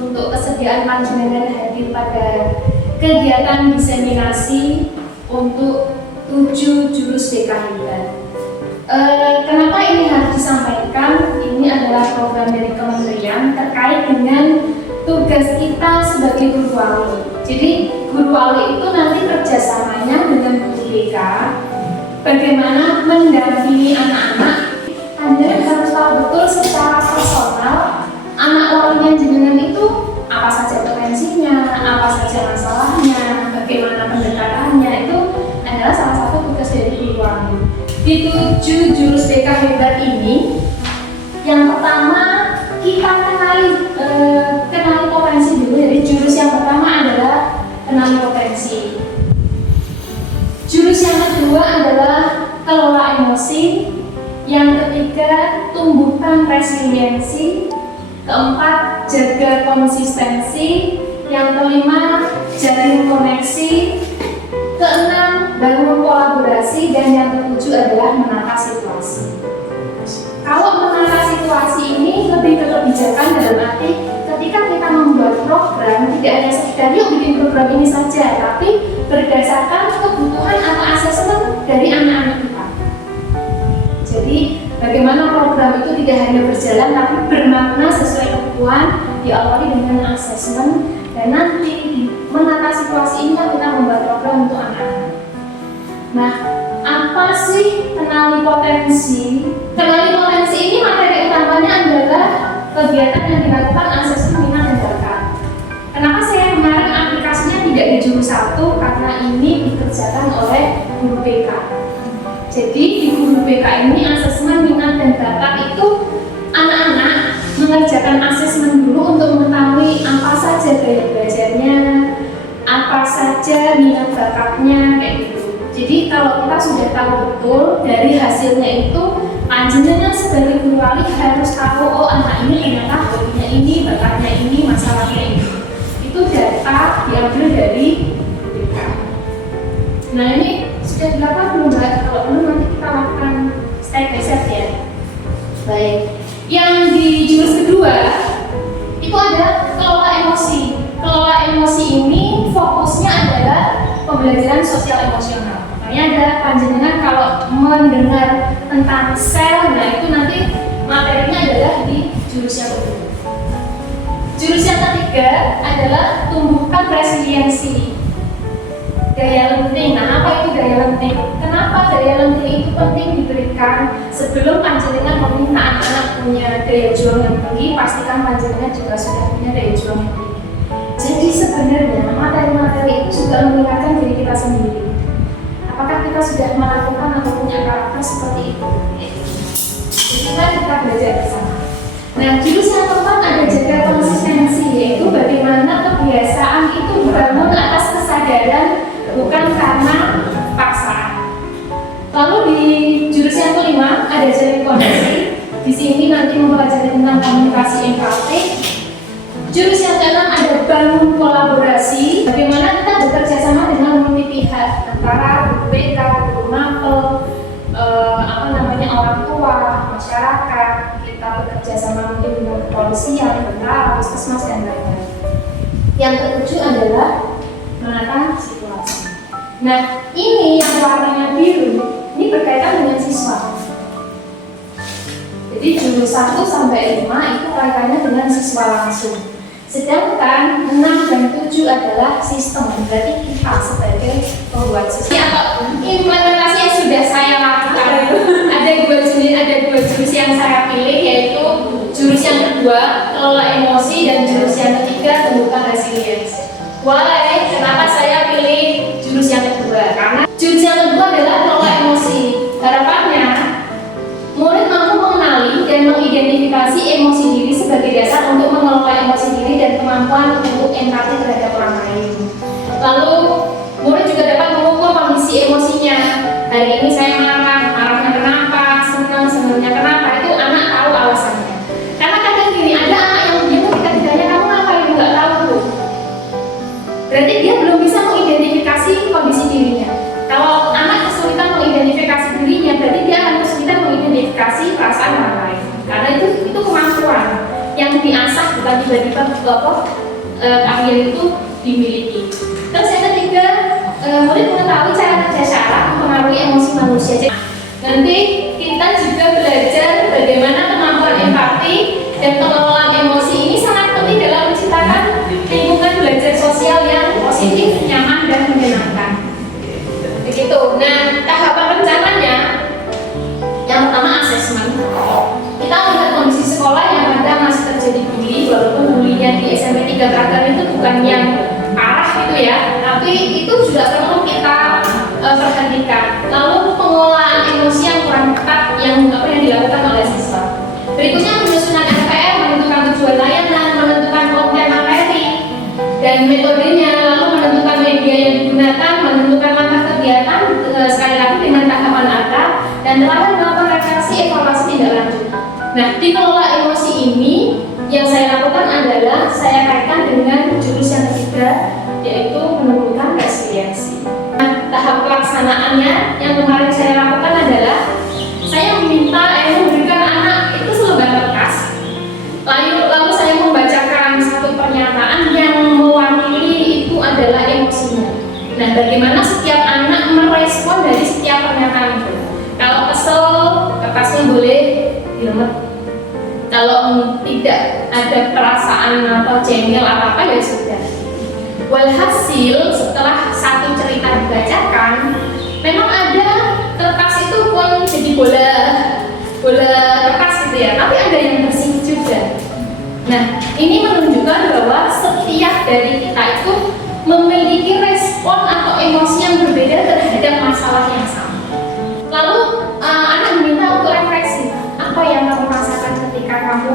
untuk kesediaan panjenengan hadir pada kegiatan diseminasi untuk 7 jurus BK Hebat. Kenapa ini harus disampaikan? Ini adalah program dari kementerian terkait dengan tugas kita sebagai guru wali. Jadi guru wali itu nanti kerjasamanya dengan guru BK, bagaimana mendampingi anak-anak. Anda harus tahu betul secara personal anak walinya jenengan itu apa saja potensinya, apa saja masalahnya, bagaimana pendekatannya. Itu adalah salah satu tugas dari guru wali. Di 7 jurus BK Hebat ini, yang pertama kita kenali potensi dulu. Jadi jurus yang pertama adalah kenali potensi. Jurus yang kedua adalah kelola emosi. Yang ketiga, tumbuhkan resiliensi. Keempat, jaga konsistensi. Yang kelima, jalin koneksi. Keenam, bangun kolaborasi. Dan yang ketujuh adalah menata situasi. Kalau menata situasi ini lebih ke kebijakan dalam arti ketika kita membuat program, tidak hanya sekedar yuk bikin program ini saja, tapi berdasarkan kebutuhan atau asesmen dari anak-anak kita. Jadi bagaimana program itu tidak hanya berjalan tapi bermakna sesuai kebutuhan, diawali dengan asesmen, dan nanti di menata situasi ini kita membuat program untuk anak-anak. Nah, apa sih kenali potensi? Kenali potensi ini materi utamanya adalah kegiatan yang dilakukan asesmen minat dan bakat. Kenapa saya kemarin aplikasinya tidak di jurus 1? Karena ini dikerjakan oleh guru BK. Jadi di guru BK ini asesmen minat dan bakat itu anak-anak mengerjakan asesmen dulu untuk mengetahui apa saja gaya belajarnya, apa saja minat bakatnya, kayak gitu. Jadi kalau kita sudah tahu betul dari hasilnya itu, panjenengan sebagai guru wali harus tahu, oh anak ini ternyata hobinya ini, bakatnya ini, masalahnya ini. Itu data diambil dari BK. Nah ini sudah dilakukan belum Mbak? Kalau belum nanti kita lakukan step by step ya. Baik. Yang di jurus kedua itu ada kelola emosi. Kelola emosi ini fokusnya adalah pembelajaran sosial emosional. Makanya ada panjenengan kalau mendengar tentang sel, nah itu nanti materinya adalah di jurus yang kedua. Jurus yang ketiga adalah tumbuhkan resiliensi. Daya lenting. Nah, apa itu daya lenting? Kenapa daya lenting itu penting diberikan? Sebelum panjenengan meminta anak-anak punya daya juang yang tinggi, pastikan panjenengan juga sudah punya daya juang yang tinggi. Jadi sebenarnya materi-materi itu juga mengingatkan diri kita sendiri. Apakah kita sudah melakukan atau punya karakter seperti itu? Jadi kita belajar bersama. Nah, jurus yang keempat ada jaga konsistensi, yaitu bagaimana kebiasaan itu dibangun atas kesadaran, bukan karena paksaan. Lalu di jurus yang kelima ada jalin koneksi. Di sini nanti mempelajari tentang komunikasi empatik. Jurus yang keenam ada bangun kolaborasi. Bagaimana kita bekerja sama dengan multi pihak antara guru BK, guru mapel, orang tua, masyarakat. Kita bekerja sama mungkin dengan kepolisian, tentara, puskesmas dan lain-lain. Yang ketujuh adalah menata situasi. Nah, ini yang warnanya biru, ini berkaitan dengan siswa. Jadi jurus 1 sampai 5 itu kaitannya dengan siswa langsung. Sedangkan 6 dan 7 adalah sistem, berarti kita sebagai pembuat sistem. Atau implementasi yang sudah saya lakukan. Ada dua jurus yang saya pilih, yaitu jurus yang kedua, kelola emosi, dan jurus yang ketiga, tumbuhkan resiliensi. Why? Kenapa saya pilih jurus yang kedua? Karena jurus yang kedua adalah kelola emosi. Harapannya murid mampu mengenali dan mengidentifikasi emosi diri sebagai dasar untuk mengelola emosi diri dan kemampuan untuk empati terhadap orang lain. Lalu murid juga dapat mengukur kondisi emosinya. Hari ini saya marah, marahnya kenapa, senangnya kenapa, itu anak tahu alasannya. Karena kadang gini, ada anak yang dia ketika ditanya kamu ngapain, nggak tahu. Berarti dia belum bisa mengidentifikasi kondisi dirinya. Kalau anak kesulitan mengidentifikasi dirinya, berarti dia akan kesulitan mengidentifikasi perasaan orang lain. Karena itu kemampuan yang diasah, bukan bukan tiba-tiba keahlian itu dimiliki. Terus yang ketiga, murid mengetahui cara kerja syaraf mempengaruhi emosi manusia. Jadi, nanti kita juga belajar bagaimana kemampuan empati dan pengelolaan emosi ini sangat penting dalam menciptakan lingkungan belajar sosial yang positif, nyaman, dan menyenangkan. Begitu. Nah, tahapan rencananya yang pertama asesmen. Kita melihat kondisi sekolah yang ada masih terjadi bully, walaupun bullynya di SMP 3 Teragan itu bukan yang parah gitu ya, tapi itu juga perlu kita perhatikan. Lalu pengelolaan emosi yang kurang tepat yang dilakukan oleh siswa. Berikutnya penyusunan RPR, menentukan tujuan layanan, menentukan konten materi dan metodenya, lalu menentukan media yang digunakan, menentukan langkah kegiatan, sekali lagi dengan tahapan ATA, dan terakhir melakukan refleksi evaluasi tindak lanjut. Nah, dikelola emosi ini yang saya lakukan adalah saya kaitkan dengan jurus yang ketiga, yaitu menumbuhkan resiliensi. Nah, tahap pelaksanaannya yang kemarin saya lakukan adalah saya memberikan anak itu selembar kertas, lalu saya membacakan satu pernyataan yang mewakili itu adalah emosinya. Nah, bagaimana setiap anak merespon dari setiap pernyataan itu? Kalau kesel, kertasnya boleh diremet. Kalau tidak ada perasaan atau jengkel apa-apa ya sudah. Walhasil setelah satu cerita dibacakan, memang ada kertas itu pun jadi bola kertas gitu ya, tapi ada yang bersih juga. Nah, ini menunjukkan bahwa setiap dari kita itu memiliki respon atau emosi yang berbeda terhadap masalah yang sama. Lalu anak diminta untuk refleksi, apa yang kamu rasakan ketika kamu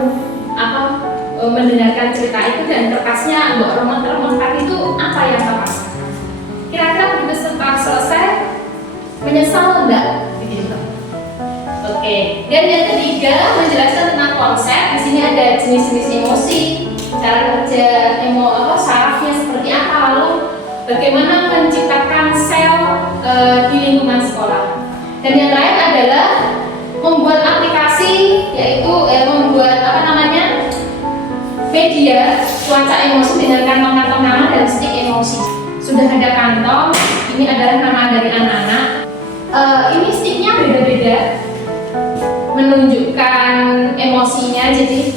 mendengarkan cerita itu, dan kertasnya mbok remet-remet itu apa yang kamu rasakan? Kira-kira begitu setelah selesai menyesal enggak? Begitu. Oke. Dan yang ketiga menjelaskan tentang konsep. Di sini ada jenis-jenis emosi, cara kerja sarafnya seperti apa, lalu bagaimana menciptakan sel di lingkungan sekolah. Dan yang lain adalah membuat aplikasi, yaitu membuat media cuaca emosi dengan kantong-kantong nama dan stik emosi. Sudah ada kantong, ini adalah nama dari anak-anak. Ini stiknya beda-beda, menunjukkan emosinya. Jadi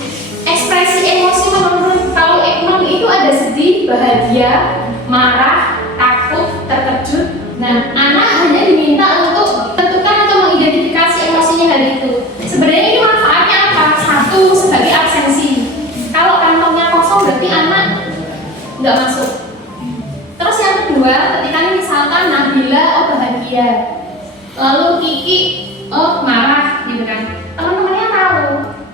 ekspresi emosi menurut kalau Ekman itu ada sedih, bahagia, marah, takut, terkejut. Nah, anak hanya diminta untuk tentukan atau mengidentifikasi emosinya hari itu. Sebenarnya ini manfaatnya apa? Satu, sebagai absensi. Kalau kantongnya kosong berarti anak nggak masuk. Terus yang kedua, ketika misalkan Nabila bahagia, lalu Kiki marah gitu kan, teman-temannya tahu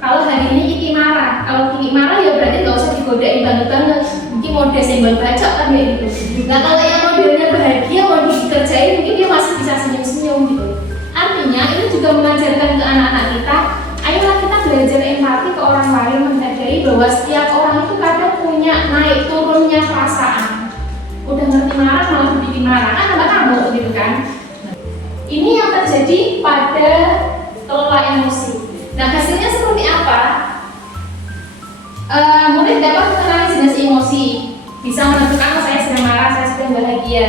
kalau hari ini Kiki marah. Kalau Kiki marah ya berarti nggak usah digodain banget, mungkin mode sembel bacok kan ya gitu. Nah, kalau yang modelnya bahagia mau dikerjain mungkin dia masih bisa senyum-senyum gitu. Artinya ini juga mengajarkan ke anak-anak kita, ayolah kita belajar empati ke orang lain, menghargai bahwa setiap orang itu kadang punya naik turunnya perasaan. Udah ngerti marah malah bikin marah, kan tambah kamu gitu kan. Ini yang terjadi pada kelola emosi. Nah, hasilnya seperti apa? Murid dapat mengenali jenis emosi, bisa menentukan saya sedang marah, saya sedang bahagia,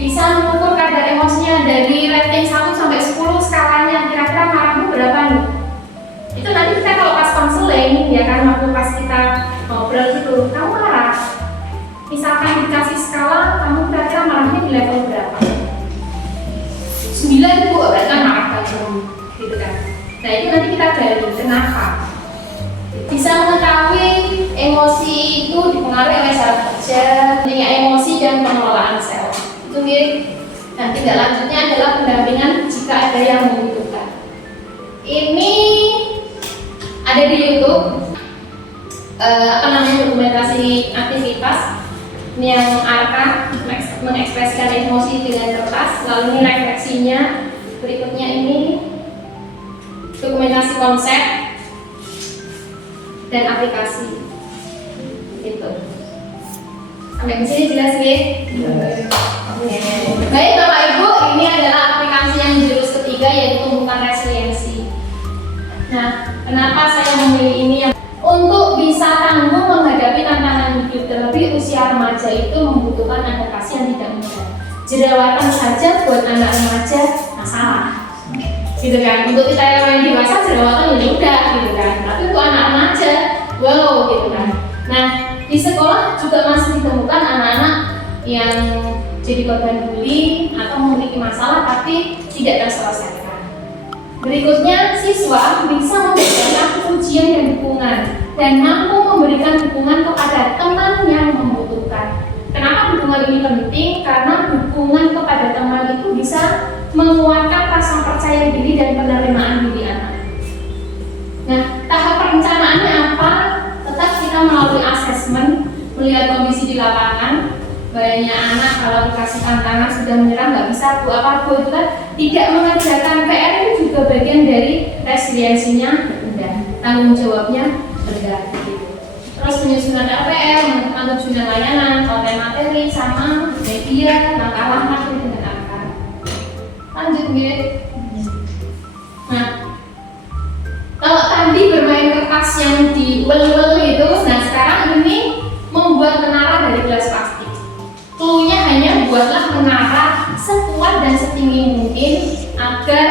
bisa mengukur kadar emosinya dari rating 1 sampai 10 skalanya, kira-kira marahmu berapa nih? Itu nanti kita kalau pas konseling ya kan, waktu pas kita ngobrol gitu, kamu marah, misalkan dikasih skala, kamu kira-kira marahnya di level berapa? 9 bu, berarti kan marah banget gitu kan. Nah, itu nanti kita gali kenapa. Bisa mengetahui emosi itu dipengaruhi oleh cara kerja, emosi dan pengelolaan sel. Itu mirip. Nah, tindak lanjutnya adalah pendampingan jika ada yang membutuhkan. Ini ada di YouTube, dokumentasi aktivitas yang akan mengekspresikan emosi dengan kertas. Lalu ini refleksinya. Berikutnya ini dokumentasi konsep dan aplikasi. Gitu. Sampai di sini jelas ya? Baik Bapak Ibu, ini adalah aplikasi yang jurus ketiga, yaitu tumbukan resiliensi. Nah, kenapa saya memilih ini? Untuk bisa tangguh menghadapi tantangan hidup, terlebih usia remaja itu membutuhkan adaptasi yang tidak mudah. Jerawatan saja buat anak remaja masalah, gitu kan. Untuk kita yang main dewasa jerawatan ya udah, gitu kan. Tapi untuk anak remaja, wow, gitu kan. Nah, di sekolah juga masih ditemukan anak-anak yang jadi korban bully atau memiliki masalah tapi tidak terselesaikan. Berikutnya, siswa bisa membedakan ujian dan dukungan dan mampu memberikan dukungan kepada teman yang membutuhkan. Kenapa dukungan ini penting? Karena dukungan kepada teman itu bisa menguatkan rasa percaya diri dan penerimaan diri anak. Nah, tahap perencanaannya apa? Tetap kita melalui asesmen, melihat kondisi di lapangan. Banyak anak kalau dikasih tantangan sudah menyerah, nggak bisa bu apa bu, itu kan tidak mengerjakan PR, itu juga bagian dari resiliensinya rendah, tanggung jawabnya rendah gitu. Terus penyusunan LPR, menentukan tujuan layanan, konten materi, sama media, langkah-langkah dengan angka. Lanjut gitu. Nah, kalau tadi bermain kertas yang diwel-wel itu, nah sekarang ini membuat menara dari gelas plastik. Cluenya hanya buatlah menara sekuat dan setinggi mungkin agar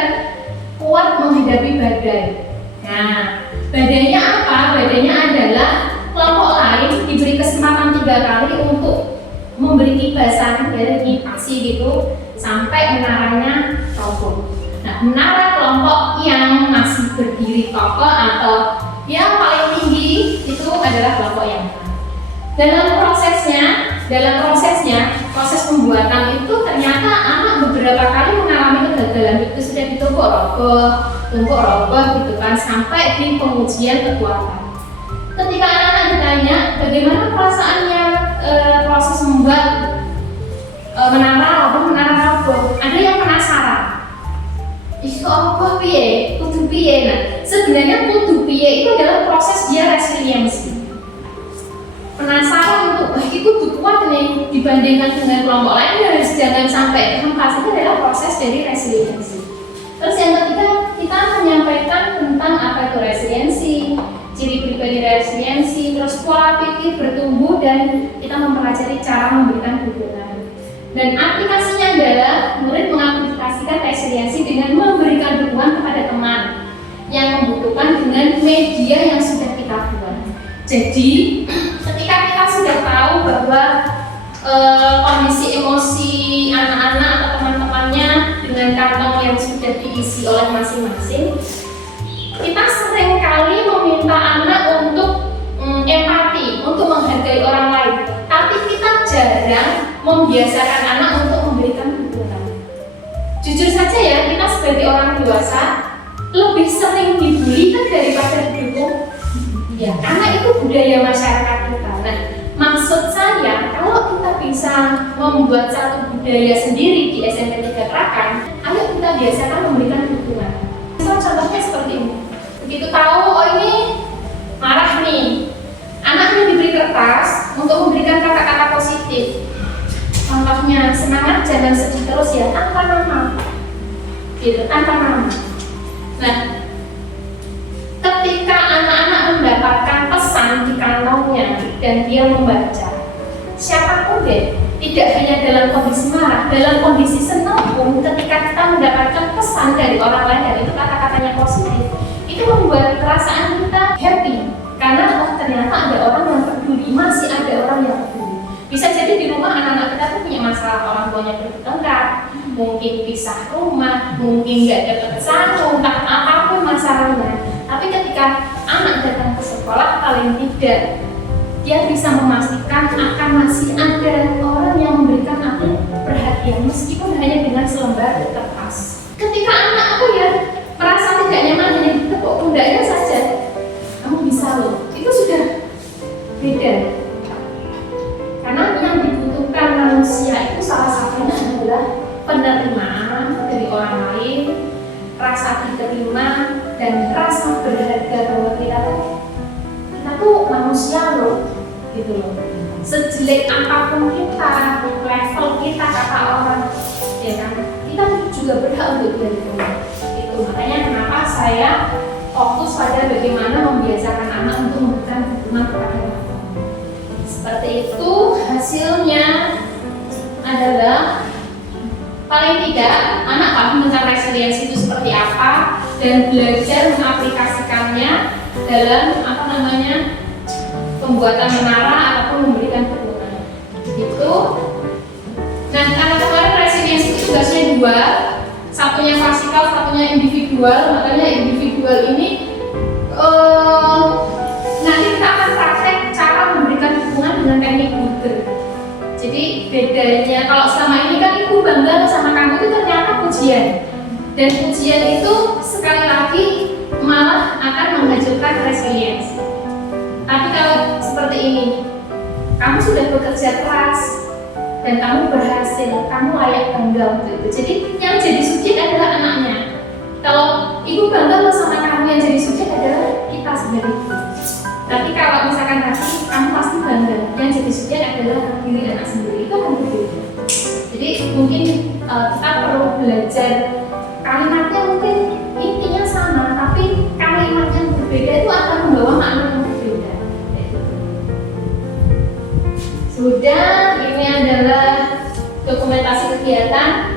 kuat menghadapi badai. Nah, badainya apa? Badainya adalah kelompok lain diberi kesempatan 3 kali untuk memberi kibasan dari pasti gitu sampai menaranya roboh. Nah, menara kelompok yang masih berdiri kokoh atau yang paling tinggi itu adalah kelompok yang menang. Proses pembuatan itu ternyata anak beberapa kali mengalami kegagalan, itu sudah ditumpuk roboh gitu kan, sampai di pengujian kekuatan. Ketika anak-anak ditanya bagaimana perasaannya proses membuat menara roboh, ada yang penasaran. Itu apa piye? Kudu piye? Nah, sebenarnya kudu piye itu adalah proses dia resiliensi. Penasaran untuk itu kudu kuat nih dibandingkan dengan kelompok lain, harus jangan sampai hempas, itu adalah proses dari resiliensi. Terus yang ketiga, kita menyampaikan tentang apa itu resiliensi, ciri pribadi resiliensi, terus pola pikir bertumbuh, dan kita mempelajari cara memberikan dukungan. Dan aplikasinya adalah murid mengaplikasikan resiliensi dengan memberikan dukungan kepada teman yang membutuhkan dengan media yang sudah kita buat. Jadi ketika kita sudah tahu bahwa kondisi emosi anak-anak atau teman-temannya dengan kantong yang sudah diisi oleh masing-masing, kita seringkali meminta anak untuk empati, untuk menghargai orang lain, tapi kita jarang membiasakan anak untuk memberikan dukungan. Jujur saja ya, kita sebagai orang dewasa lebih sering dibully kan daripada didukung. Ya, karena itu budaya masyarakat kita. Nah, maksud saya kalau kita bisa membuat satu budaya sendiri di SMP 3 Krakan, ayo kita biasakan memberikan dukungan. Contohnya seperti ini. Begitu tahu, oh ini marah nih, anaknya diberi kertas untuk memberikan kata-kata positif. Contohnya, semangat, jangan sedih terus ya, tanpa nama. Gitu, tanpa nama. Nah, ketika anak-anak mendapatkan pesan di kantongnya dan dia membaca, siapapun deh, tidak hanya dalam kondisi marah, dalam kondisi senang pun, ketika kita mendapatkan pesan dari orang lain dan itu kata-katanya positif, itu membuat perasaan kita happy karena oh, ternyata ada orang yang peduli, masih ada orang yang peduli. Bisa jadi di rumah anak-anak kita tuh punya masalah, orang tuanya bertengkar, mungkin pisah rumah, mungkin nggak dapat sarung, apapun masalahnya. Tapi ketika anak datang ke sekolah, paling tidak dia bisa memastikan akan masih ada orang yang memberikan aku perhatian meskipun hanya dengan selembar kertas. Ketika anak aku ya merasa tidak nyaman hanya ditepuk pundaknya saja, kamu bisa loh, itu sudah beda. Karena yang dibutuhkan manusia itu salah satunya adalah penerimaan dari orang lain, rasa diterima, dan rasa berharga bahwa kita tuh manusia loh, gitu loh. Sejelek apapun kita, level kita kata orang, ya kan, kita juga berhak untuk diterima. Itu makanya kenapa saya fokus pada bagaimana membiasakan anak untuk memberikan dukungan kepada hasilnya adalah paling tidak anak paham tentang resiliensi itu seperti apa dan belajar mengaplikasikannya dalam pembuatan menara ataupun memberikan dukungan. Itu. Nah, karena kemarin resiliensi itu tugasnya dua, satunya klasikal, satunya individual. Makanya individual ini nanti kita akan praktek cara memberikan dukungan dengan teknik Google. Jadi bedanya kalau selama ini kan ibu bangga sama kamu itu ternyata pujian, dan pujian itu sekali lagi malah akan menghancurkan resiliensi. Tapi kalau seperti ini, kamu sudah bekerja keras dan kamu berhasil, kamu layak bangga untuk itu. Jadi yang jadi subjek adalah anaknya. Kalau ibu bangga sama kamu, yang jadi subjek adalah kita sendiri. Tapi kalau misalkan tadi kamu pasti bangga, yang jadi subjek adalah diri anak sendiri, itu akan berbeda. Jadi mungkin kita perlu belajar kalimatnya, mungkin intinya sama, tapi kalimat yang berbeda itu akan membawa makna yang berbeda. Sudah, ini adalah dokumentasi kegiatan.